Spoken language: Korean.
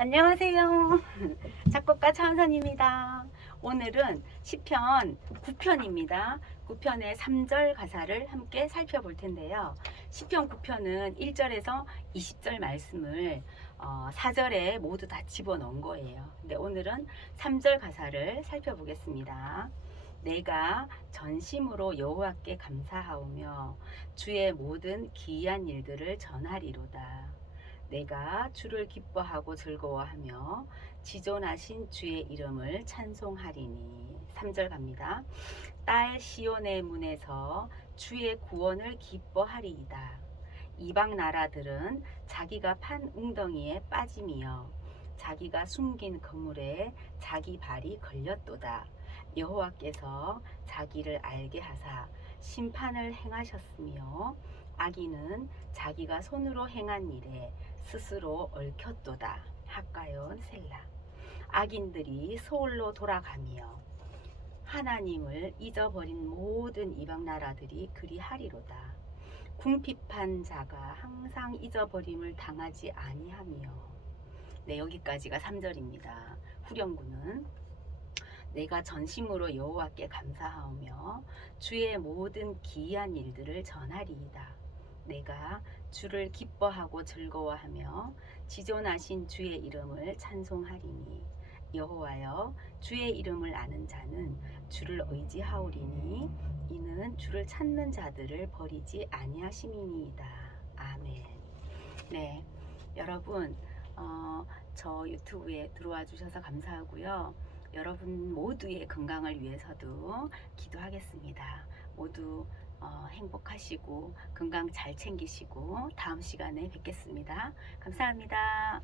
안녕하세요. 작곡가 차은선입니다. 오늘은 시편 9편입니다. 9편의 3절 가사를 함께 살펴볼 텐데요. 시편 9편은 1절에서 20절 말씀을 어, 4절에 모두 다 집어넣은 거예요. 근데 오늘은 3절 가사를 살펴보겠습니다. 내가 전심으로 여호와께 감사하오며 주의 모든 기이한 일들을 전하리로다. 내가 주를 기뻐하고 즐거워하며 지존하신 주의 이름을 찬송하리니 3절 갑니다. 딸 시온의 문에서 주의 구원을 기뻐하리이다. 이방 나라들은 자기가 판 웅덩이에 빠짐이여 자기가 숨긴 그물에 자기 발이 걸렸도다. 여호와께서 자기를 알게 하사 심판을 행하셨으며 악인은 자기가 손으로 행한 일에 스스로 얽혔도다. 학가연 셀라. 악인들이 소홀로 돌아가며 하나님을 잊어버린 모든 이방 나라들이 그리하리로다. 궁핍한 자가 항상 잊어버림을 당하지 아니하며 네 여기까지가 3절입니다. 후령구는 내가 전심으로 여호와께 감사하오며 주의 모든 기이한 일들을 전하리이다. 내가 주를 기뻐하고 즐거워하며 지존하신 주의 이름을 찬송하리니 여호와여 주의 이름을 아는 자는 주를 의지하오리니 이는 주를 찾는 자들을 버리지 아니하심이니이다. 아멘. 네, 여러분 어, 저 유튜브에 들어와 주셔서 감사하고요. 여러분 모두의 건강을 위해서도 기도하겠습니다. 모두 어, 행복하시고 건강 잘 챙기시고 다음 시간에 뵙겠습니다. 감사합니다.